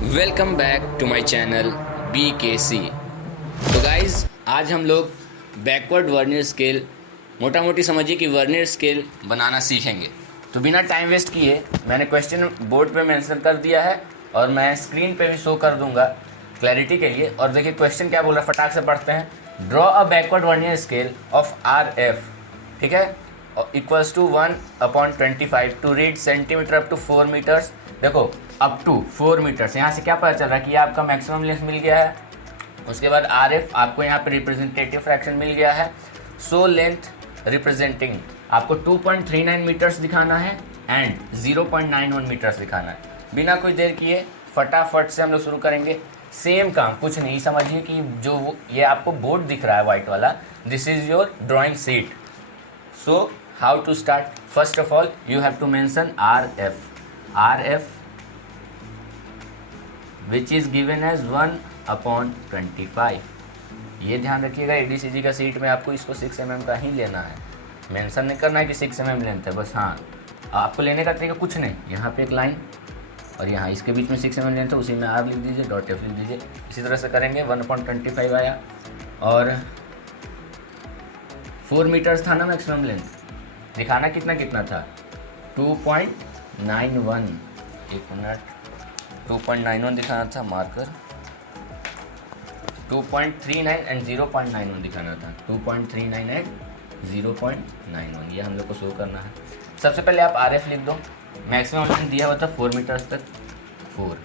Welcome back to my channel BKC। तो guys आज हम लोग बैकवर्ड वर्नियर स्केल मोटा मोटी समझिए कि वर्नियर स्केल बनाना सीखेंगे। तो बिना टाइम वेस्ट किए मैंने क्वेश्चन बोर्ड पे मेंशन कर दिया है और मैं स्क्रीन पे भी शो कर दूंगा क्लैरिटी के लिए। और देखिए क्वेश्चन क्या बोल रहा है, फटाक से पढ़ते हैं। Draw a backward vernier scale of RF, ठीक है, equals to 1/25 to read centimetre up to 4 metres. देखो अप टू 4 मीटर्स, यहाँ से क्या पता चल रहा है कि आपका मैक्सिमम लेंथ मिल गया है। उसके बाद RF आपको यहाँ पे रिप्रेजेंटेटिव फ्रैक्शन मिल गया है। सो लेंथ रिप्रेजेंटिंग आपको 2.39 मीटर्स दिखाना है एंड 0.91 मीटर्स दिखाना है। बिना कोई देर किए फटाफट से हम लोग शुरू करेंगे। सेम काम, कुछ नहीं, समझिए कि जो ये आपको बोर्ड दिख रहा है वाइट वाला, this is your drawing sheet. So how to start? First of all you have to mention RF which is given as 1/25। ये ध्यान रखिएगा ADCG का सीट में आपको इसको 6 mm का ही लेना है। मेंशन नहीं करना है कि 6 mm लेंथ है, बस हाँ आपको लेने का तरीका कुछ नहीं, यहाँ पे एक लाइन और यहाँ इसके बीच में 6 mm लेंथ है, उसी में R लिख दीजिए, .f लिख दीजिए। इसी तरह से करेंगे 1/25 आया और 4 मीटर्स था ना मैक्सिमम लेंथ, दिखाना कितना कितना था 2.91, एक मिनट 2.91 दिखाना था, मार्कर 2.39 एंड 0.91 दिखाना था, 2.39 एंड 0.91 ये हम लोग को शो करना है। सबसे पहले आप RF लिख दो। मैक्सिमम लेंथ दिया हुआ था 4 मीटर्स तक, 4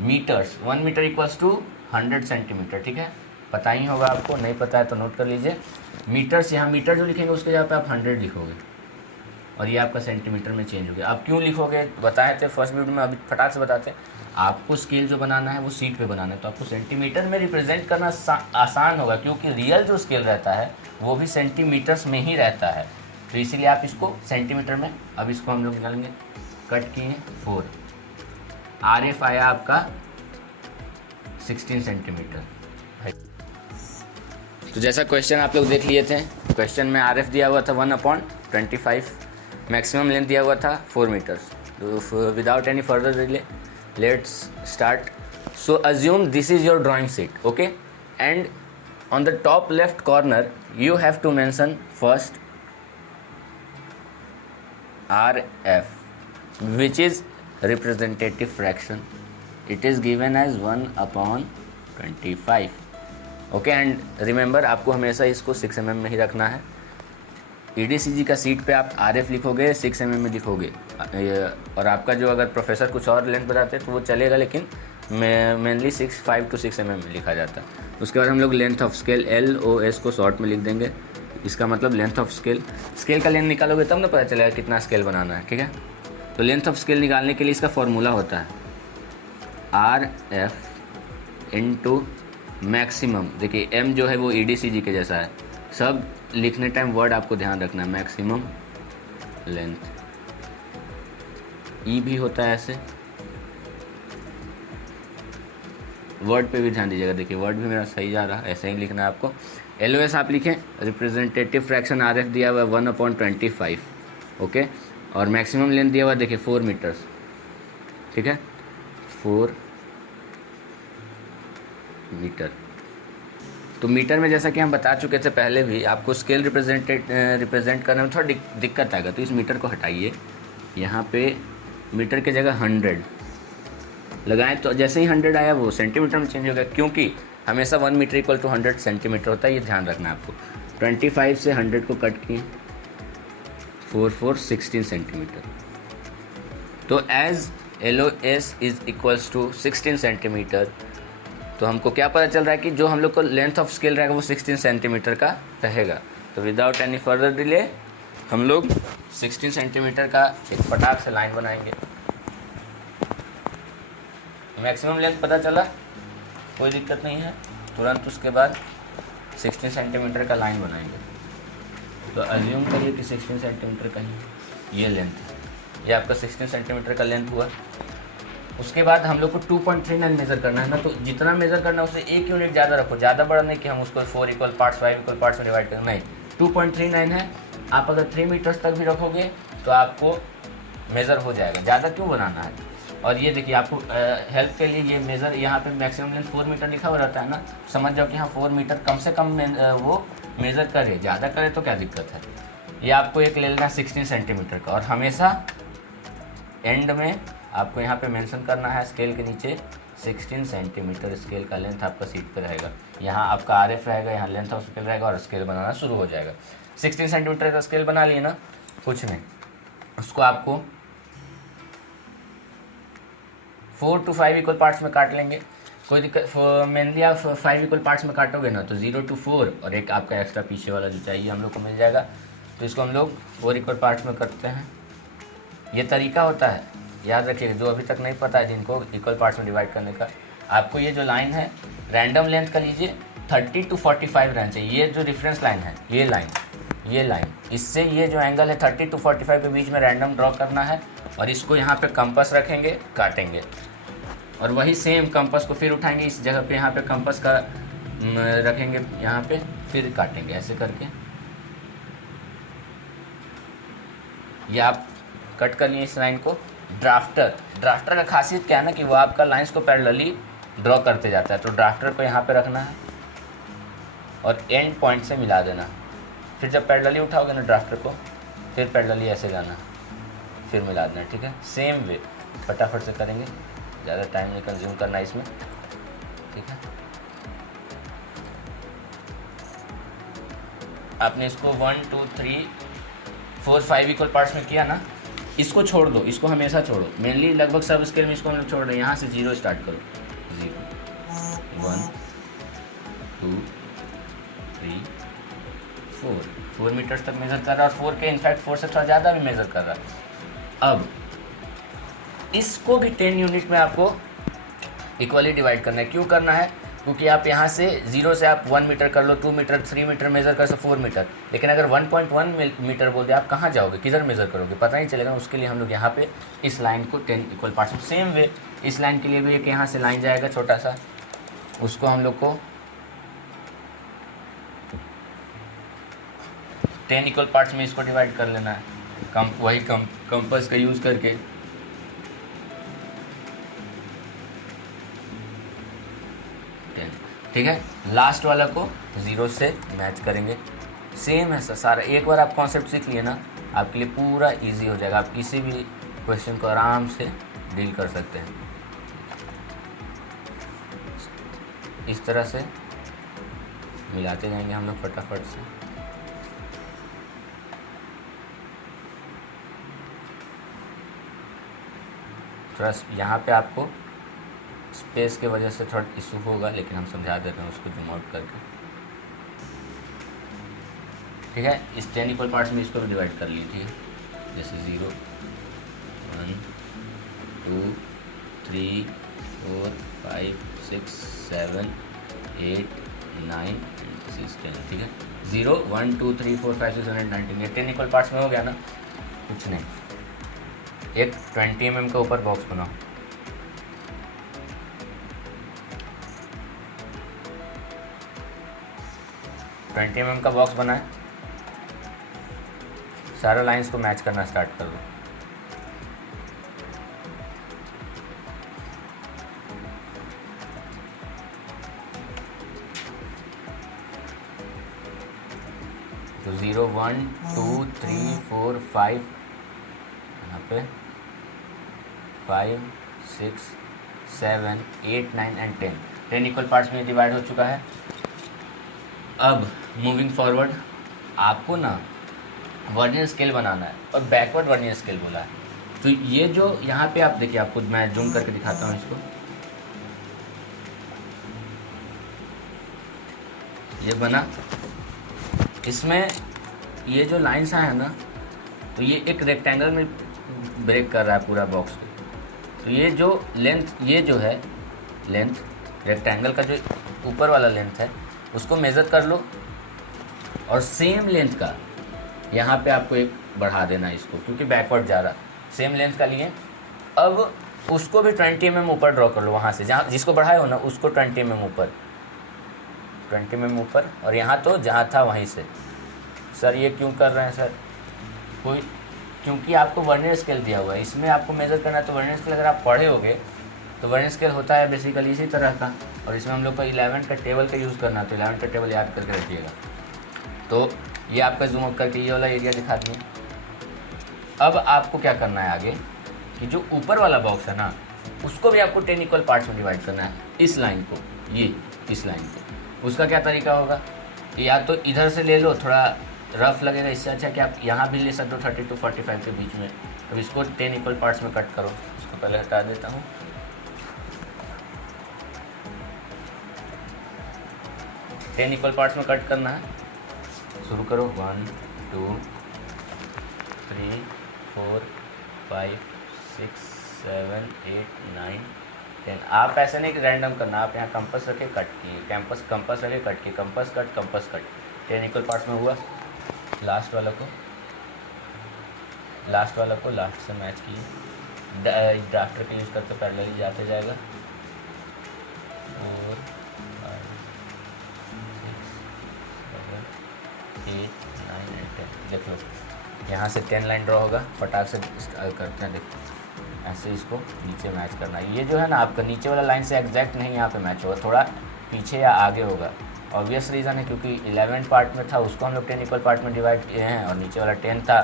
metres 1 metre equals to 100 centimetre, ठीक है, पता ही होगा आपको, नहीं पता है तो नोट कर लीजिए। मीटर्स, यहाँ मीटर जो लिखेंगे उसके जगह पे आप 100 लिखोगे और ये आपका सेंटीमीटर में चेंज हो गया। आप क्यों लिखोगे बताए थे फर्स्ट वीडियो में, अभी फटाक से बताते हैं। आपको स्केल जो बनाना है वो सीट पे बनाना है, तो आपको सेंटीमीटर में रिप्रेजेंट करना आसान होगा, क्योंकि रियल जो स्केल रहता है वो भी सेंटीमीटर्स में ही रहता है, तो इसीलिए आप इसको सेंटीमीटर में। अब इसको हम लोग निकालेंगे, कट किए 4, RF आया आपका 16 सेंटीमीटर। तो जैसा क्वेश्चन आप लोग देख लिए थे, क्वेश्चन में RF दिया हुआ था 1/25, मैक्सिमम लेंथ दिया हुआ था 4 मीटर्स। तो without any further delay let's start. So assume this is your drawing sheet, okay, and on the top left corner you have to mention first RF which is representative fraction. It is given as 1/25, okay. And remember आपको हमेशा इसको 6 mm में ही रखना है। ADCG का seat पे आप RF लिखोगे 6 mm में लिखोगे, और आपका जो अगर प्रोफेसर कुछ और लेंथ बताते हैं तो वो चलेगा, लेकिन मेनली 5 to 6 mm में लिखा जाता है। उसके बाद हम लोग लेंथ ऑफ स्केल LOS को शॉर्ट में लिख देंगे, इसका मतलब लेंथ ऑफ स्केल। स्केल का लेंथ निकालोगे तब ना पता चलेगा कितना स्केल बनाना है, ठीक है। तो लेंथ ऑफ स्केल निकालने के लिए इसका फॉर्मूला होता है RF इंटू मैक्सिमम। देखिए M जो है वो ADCG के जैसा है, सब लिखने टाइम वर्ड आपको ध्यान रखना है, मैक्सिमम लेंथ। E भी होता है ऐसे, वर्ड पे भी ध्यान दीजिएगा, देखिए वर्ड भी मेरा सही जा रहा है, ऐसे ही लिखना है आपको। LOS आप लिखें, रिप्रेजेंटेटिव फ्रैक्शन RF दिया हुआ है 1/25, ओके, और मैक्सिमम लेंथ दिया हुआ है देखिए 4 मीटर्स, ठीक है, 4 मीटर। तो मीटर में जैसा कि हम बता चुके थे पहले भी, आपको स्केल रिप्रेजेंट करने में थोड़ा दिक्कत आएगा, तो इस मीटर को हटाइए, यहाँ पे मीटर की जगह 100 लगाएं, तो जैसे ही 100 आया वो सेंटीमीटर में चेंज हो गया, क्योंकि हमेशा 1 मीटर इक्वल टू 100 सेंटीमीटर होता है, ये ध्यान रखना है आपको। 25 से 100 को कट किए, 4 16 सेंटीमीटर। तो as LOS is equals to 16 centimetre, तो हमको क्या पता चल रहा है कि जो हम लोग को लेंथ ऑफ स्केल रहेगा वो 16 सेंटीमीटर का रहेगा। तो विदाउट एनी फर्दर डिले हम लोग 16 सेंटीमीटर का एक फटाक से लाइन बनाएंगे। मैक्सिमम लेंथ पता चला, कोई दिक्कत नहीं है, तुरंत उसके बाद 16 सेंटीमीटर का लाइन बनाएंगे। तो अज्यूम करिए कि 16 सेंटीमीटर का ही ये लेंथ है, ये आपका 16 सेंटीमीटर का लेंथ हुआ। उसके बाद हम लोग को 2.39 मेज़र करना है ना, तो जितना मेज़र करना है उससे 1 यूनिट ज़्यादा रखो, ज़्यादा बड़ा नहीं कि हम उसको 4 इक्वल पार्ट्स 5 इक्वल पार्ट्स में डिवाइड करें, नहीं, 2.39 है। आप अगर 3 मीटर्स तक भी रखोगे तो आपको मेज़र हो जाएगा। ज़्यादा क्यों बनाना है, और ये देखिए आपको हेल्प के लिए ये मेज़र यहाँ पे मैक्सिमम लेंथ 4 मीटर लिखा हुआ रहता है ना, समझ जाओ कि हाँ 4 मीटर कम से कम वो मेज़र करे, ज़्यादा करे तो क्या दिक्कत है। ये आपको एक ले लेना 16 सेंटीमीटर का, और हमेशा एंड में आपको यहाँ पे मेंशन करना है स्केल के नीचे 16 सेंटीमीटर स्केल का लेंथ आपका सीट पे रहेगा। यहाँ आपका RF रहेगा, यहाँ लेंथ ऑफ स्केल रहेगा और स्केल बनाना शुरू हो जाएगा। 16 सेंटीमीटर का स्केल बना लिए ना, कुछ नहीं, उसको आपको 4 to 5 इक्वल पार्ट्स में काट लेंगे। कोई दिक्कत, मेनली आप 5 इक्वल पार्ट्स में काटोगे ना तो 0 to 4 और एक आपका एक्स्ट्रा पीछे वाला जो चाहिए हम लोग को मिल जाएगा। तो इसको हम लोग 4 इक्वल पार्ट्स में करते हैं। ये तरीका होता है, याद रखिएगा, जो अभी तक नहीं पता है जिनको इक्वल पार्ट्स में डिवाइड करने का। आपको ये जो लाइन है रैंडम लेंथ का लीजिए, 30 to 45 रहना चाहिए। ये जो रेफरेंस लाइन है, ये लाइन इससे ये जो एंगल है 30 to 45 के बीच में रैंडम ड्रॉ करना है, और इसको यहाँ पे कंपास रखेंगे, काटेंगे, और वही सेम कंपास को फिर उठाएंगे इस जगह पे, यहाँ पे कंपास का रखेंगे, यहाँ पे फिर काटेंगे ऐसे करके। ये आप कट कर लिए इस लाइन को। ड्राफ्टर का खासियत क्या है ना कि वो आपका लाइंस को पैरेलली ड्रॉ करते जाता है। तो ड्राफ्टर को यहाँ पे रखना है और एंड पॉइंट से मिला देना। फिर जब पैरेलली उठाओगे ना ड्राफ्टर को, फिर पैरेलली ऐसे जाना, फिर मिला देना, ठीक है। सेम वे फटाफट से करेंगे, ज़्यादा टाइम नहीं कंज्यूम करना इसमें, ठीक है। आपने इसको 1 2 3 4 5 इक्वल पार्ट्स में किया ना, इसको छोड़ दो, इसको हमेशा छोड़ो। मेनली लगभग सब स्केल में इसको हम लोग छोड़ रहे हैं। यहाँ से 0 स्टार्ट करो, 0 1 2 3 4 मीटर्स तक मेज़र कर रहा है, और 4 के इनफैक्ट 4 से थोड़ा ज़्यादा भी मेज़र कर रहा है। अब इसको भी 10 यूनिट में आपको इक्वली डिवाइड करना है। क्यों करना है? क्योंकि आप यहाँ से 0 से आप 1 मीटर कर लो, 2 मीटर 3 मीटर मेज़र कर सकते, 4 मीटर, लेकिन अगर 1.1 मीटर बोल दे, आप कहाँ जाओगे, किधर मेज़र करोगे, पता नहीं चलेगा। उसके लिए हम लोग यहाँ पे इस लाइन को 10 इक्वल पार्ट्स में, सेम वे इस लाइन के लिए भी एक यहाँ से लाइन जाएगा छोटा सा, उसको हम लोग को 10 इक्वल पार्ट्स में इसको डिवाइड कर लेना है। वही कंपास का यूज़ करके। ठीक है, लास्ट वाला को 0 से मैच करेंगे। सेम है सारा। एक बार आप कॉन्सेप्ट सीख लिए ना, आपके लिए पूरा इजी हो जाएगा। आप किसी भी क्वेश्चन को आराम से डील कर सकते हैं। इस तरह से मिलाते जाएंगे हम लोग फटाफट से। थोड़ा यहाँ पे आपको स्पेस के वजह से थोड़ा इशू होगा, लेकिन हम समझा देते हैं उसको जूम आउट करके, ठीक है। इस 10 इक्वल पार्ट्स में इसको भी डिवाइड कर लीजिए, जैसे 0 1 2 3 4 5 6 7 8 9 10, ठीक है। 0 1 2 3 4 5 6 7 8 9 10, ये 10 इक्वल पार्ट्स में हो गया ना। कुछ नहीं, एक 20 mm का ऊपर बॉक्स बनाओ, ट्वेंटी mm का बॉक्स बनाए, सारा लाइंस को मैच करना स्टार्ट कर दो। तो 0 1 2 3 4 5, यहाँ पे 5 6 7 8 9 एंड 10 इक्वल पार्ट्स में डिवाइड हो चुका है। अब मूविंग फॉरवर्ड आपको ना वर्नियर स्केल बनाना है, और बैकवर्ड वर्नियर स्केल बोला है। तो ये जो यहाँ पे आप देखिए, आपको मैं जूम करके दिखाता हूँ इसको। ये बना, इसमें ये जो लाइन्स आए हैं ना, तो ये एक रेक्टेंगल में ब्रेक कर रहा है पूरा बॉक्स को। तो ये जो लेंथ, ये जो है लेंथ रेक्टेंगल का जो ऊपर वाला लेंथ है, उसको मेज़र कर लो, और सेम लेंथ का यहाँ पे आपको एक बढ़ा देना इसको, क्योंकि बैकवर्ड जा रहा। सेम लेंथ का लिए, अब उसको भी 20 mm ऊपर ड्रॉ कर लो, वहाँ से जहाँ जिसको बढ़ाए हो ना उसको 20 mm ऊपर, 20 mm ऊपर, और यहाँ तो जहाँ था वहीं से। सर ये क्यों कर रहे हैं सर? कोई क्योंकि आपको वर्नियर स्केल दिया हुआ है, इसमें आपको मेज़र करना है। तो वर्नियर स्केल अगर आप पढ़े होगे तो वर्नियर स्केल होता है बेसिकली इसी तरह का, और इसमें हम लोग को 11 का टेबल का यूज़ करना है, तो 11 का टेबल याद करके रखिएगा। तो ये आपका जूम अप करके ये वाला एरिया दिखा दिए। अब आपको क्या करना है आगे कि जो ऊपर वाला बॉक्स है ना, उसको भी आपको 10 इक्वल पार्ट्स में डिवाइड करना है। इस लाइन को, ये इस लाइन को, उसका क्या तरीका होगा, या तो इधर से ले लो, थोड़ा रफ लगेगा, इससे अच्छा कि आप यहाँ भी ले सकते हो 30 to 45 के बीच में। अब इसको 10 इक्वल पार्ट्स में कट करो। इसको पहले हटा देता हूँ। टेन इक्वल पार्ट्स में कट करना है। शुरू करो। 1 2 3 4 5 6 7 8 9 10। आप ऐसे नहीं कि रैंडम करना, आप यहाँ कंपास रखे कट किए, कंपास रखे कट किए, कंपास कट। 10 इक्वल पार्ट्स में हुआ। लास्ट वाला को लास्ट से मैच किए। ड्राफ्टर का यूज़ करके पैरेलली जाते जाएगा। 4 5 6 7 8 9 and 10। देख लो यहाँ से 10 लाइन ड्रॉ होगा, फटाक से करते हैं। देखो ऐसे इसको नीचे मैच करना है। ये जो है ना आपका नीचे वाला लाइन से एग्जैक्ट नहीं यहाँ पे मैच होगा, थोड़ा पीछे या आगे होगा। ऑब्वियस रीज़न है क्योंकि 11 पार्ट में था, उसको हम लोग 10 इक्वल पार्ट में डिवाइड किए हैं, और नीचे वाला 10 था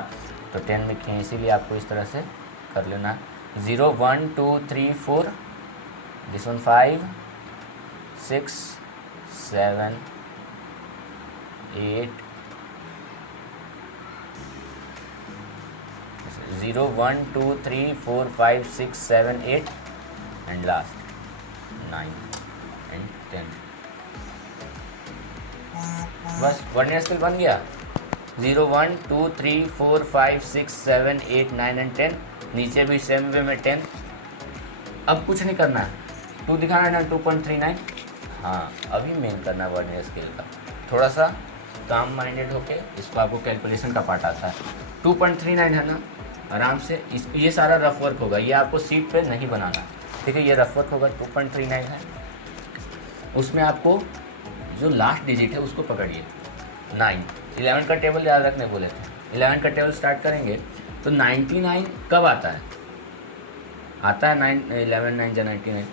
तो 10 में किए, इसीलिए आपको इस तरह से कर लेना। 0 1 2 3 4, this one 5 6 7 8 0 1 2 3 4 5 6 7 8 and last 9 and 10। बस वर्नियर स्केल बन गया। 0 1 2 3 4 5 6 7 8 9 एंड 10। नीचे भी सेम वे में 10। अब कुछ नहीं करना है, 2 दिखाना है ना, 2.39। हाँ अभी मेन करना है वर्नियर स्केल का। थोड़ा सा काम माइंडेड होके इसको, आपको कैलकुलेशन का पार्ट आता है। 2.39 है ना, आराम से ये सारा रफ वर्क होगा, ये आपको सीट पे नहीं बनाना, ठीक है। ये रफ वर्क होगा। 2.39 है, उसमें आपको जो लास्ट डिजिट है उसको पकड़िए 9। 11 का टेबल याद रखने बोले थे। 11 का टेबल स्टार्ट करेंगे तो 99 कब आता है? आता है 9 11 9 या 99।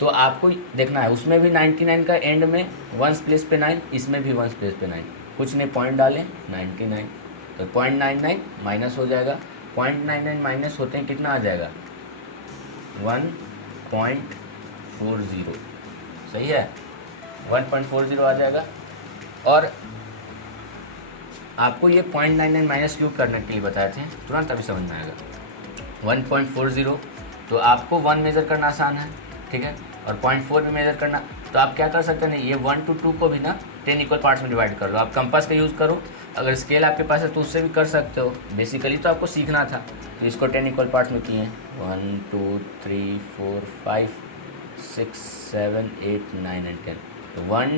तो आपको देखना है, उसमें भी 99 का एंड में 1 प्लेस पे 9, इसमें भी 1 प्लेस पे 9। कुछ नहीं, पॉइंट डालें 99, तो 0.99 माइनस हो जाएगा। 0.99 माइनस होते हैं कितना आ जाएगा? 1.40। सही है, 1.40 आ जाएगा। और आपको ये 0.99 माइनस क्यों करने के लिए बताए थे, तुरंत अभी समझ में आएगा। 1.40 तो आपको 1 मेज़र करना आसान है, ठीक है, और 0.4 भी मेज़र करना। तो आप क्या कर सकते हैं, ये 1 to 2 को भी ना 10 इक्वल पार्ट्स में डिवाइड कर लो। आप कंपास का यूज़ करो, अगर स्केल आपके पास है तो उससे भी कर सकते हो। बेसिकली तो आपको सीखना था, तो इसको 10 इक्वल पार्ट्स में किए। 1 2 3 4 5 6 7 8 9 एंड 10। तो 1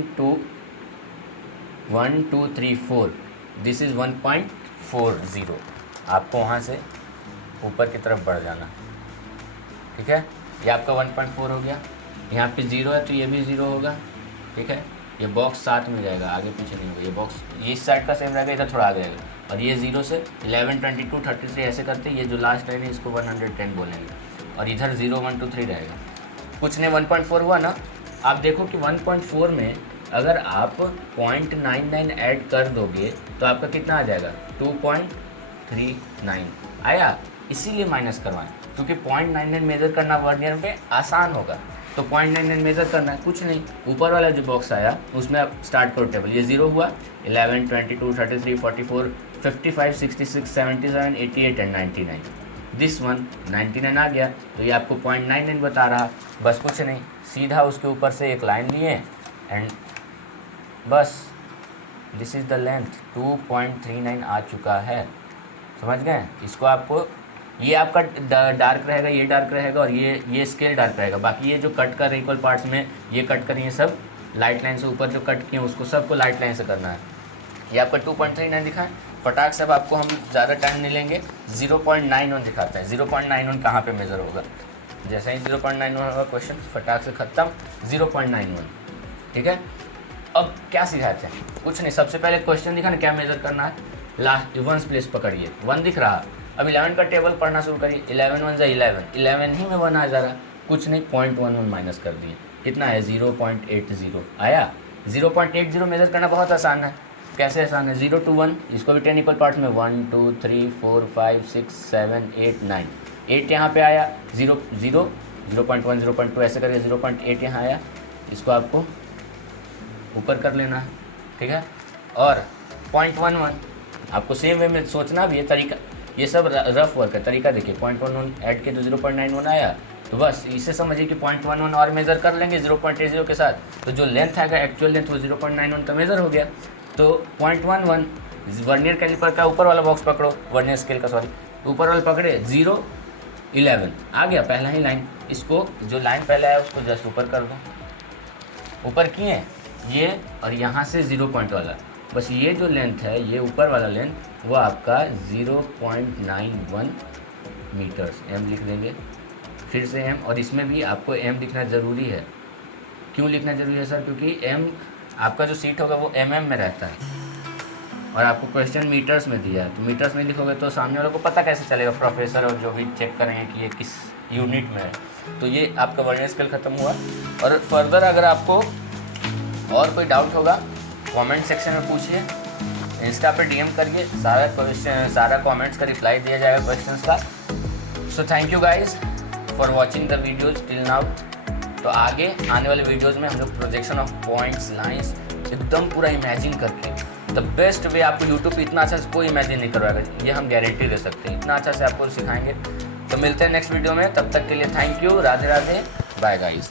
2 3 4, दिस इज़ 1.40। आपको वहाँ से ऊपर की तरफ बढ़ जाना, ठीक है। ये आपका 1.4 हो गया। यहाँ पे 0 है तो ये भी 0 होगा, ठीक है। ये बॉक्स साथ में जाएगा, आगे पीछे नहीं होगा। ये बॉक्स ये इस साइड का सेम रहेगा, इधर थोड़ा आगे रहेगा। और ये 0 से 11 22 33 ऐसे करते, ये जो लास्ट लाइन है इसको 110 बोलेंगे, और इधर 0 1 2 3 रहेगा। कुछ नहीं, 1.4 हुआ ना। आप देखो कि 1.4 में अगर आप 0.99 ऐड कर दोगे तो आपका कितना आ जाएगा? 2.39 आया। इसीलिए माइनस करवाएं, क्योंकि 0.99 मेज़र करना वर्नियर में आसान होगा। तो 0.99 मेज़र करना है, कुछ नहीं। ऊपर वाला जो बॉक्स आया उसमें आप स्टार्ट करो टेबल। ये 0 हुआ, 11 22 33 44 55 66 77 88 एंड 99। दिस वन 99 आ गया, तो ये आपको 0.99 बता रहा। बस कुछ नहीं, सीधा उसके ऊपर से एक लाइन लिए एंड बस दिस इज़ द लेंथ। 2.39 आ चुका है, समझ गए। इसको आपको, ये आपका डार्क रहेगा, ये डार्क रहेगा, और ये स्केल डार्क रहेगा। बाकी ये जो कट कर इक्वल पार्ट्स में ये कट कर, ये सब लाइट लाइन से ऊपर जो कट किए उसको सबको लाइट लाइन से करना है। ये आपका 2.39 दिखा है। फटाक से अब आपको हम ज़्यादा टाइम नहीं लेंगे, 0.91 दिखाते हैं। 0.91 कहाँ पे मेज़र होगा? जैसे ही 0.91 होगा क्वेश्चन फटाक से ख़त्म। 0.91, ठीक है। अब क्या सिखाते हैं? कुछ नहीं, सबसे पहले क्वेश्चन दिखा ना क्या मेज़र करना है। लास्ट 1 प्लेस पकड़िए, 1 दिख रहा। अब 11 का टेबल पढ़ना शुरू करिए। 11 वन ज़ा 11 ही में 1 आ जा रहा, कुछ नहीं, 0.11 माइनस कर दिए, कितना है 0.80 आया। 0.80 मेजर करना बहुत आसान है। कैसे आसान है, 0 to 1, इसको भी 10 इक्वल पार्ट में 1 2 3 4 5 6 7 8 9, 8 यहाँ पे आया, 0.1 0.2 ऐसे करके 0.8 यहाँ आया, इसको आपको ऊपर कर लेना है, ठीक है। और 0.11 आपको सेम वे में सोचना भी है, तरीका ये सब रफ वर्क है, तरीका देखिए। 0.11 ऐड किए तो 0.91 आया, तो बस इसे समझिए कि 0.11 और मेज़र कर लेंगे 0.80 के साथ, तो जो लेंथ आएगा एक्चुअल लेंथ वो 0.91 का मेज़र हो गया। तो 0.11 वर्नियर कैलिपर का ऊपर वाला बॉक्स पकड़ो, वर्नियर स्केल का सॉरी, ऊपर वाला पकड़े 0 11 आ गया पहला ही लाइन, इसको जो लाइन पहले आया उसको जस्ट ऊपर कर दो, ऊपर किए ये, और यहाँ से 0 पॉइंट वाला, बस ये जो लेंथ है ये ऊपर वाला लेंथ वो आपका 0.91 मीटर्स, एम लिख देंगे, फिर से एम, और इसमें भी आपको एम लिखना ज़रूरी है। क्यों लिखना ज़रूरी है सर, क्योंकि एम आपका जो सीट होगा वो mm में रहता है, और आपको क्वेश्चन मीटर्स में दिया है, तो मीटर्स में लिखोगे तो सामने वालों को पता कैसे चलेगा, प्रोफेसर और जो भी चेक करेंगे कि ये किस यूनिट में है। तो ये आपका वर्नियर स्केल ख़त्म हुआ। और फर्दर अगर आपको और कोई डाउट होगा कमेंट सेक्शन में पूछिए, इंस्टा पे DM करिए, सारा कमेंट्स का रिप्लाई दिया जाएगा क्वेश्चंस का। So thank you guys for watching the videos till now. तो आगे आने वाले वीडियोज़ में हम लोग प्रोजेक्शन ऑफ पॉइंट्स लाइंस एकदम पूरा इमेजिन करके, द बेस्ट वे, आपको यूट्यूब पे इतना अच्छा से कोई इमेजिन नहीं करवाएगा, ये हम गारंटी दे सकते हैं, इतना अच्छा से आपको सिखाएंगे। तो मिलते हैं नेक्स्ट वीडियो में, तब तक के लिए thank you, Radhe Radhe, bye guys.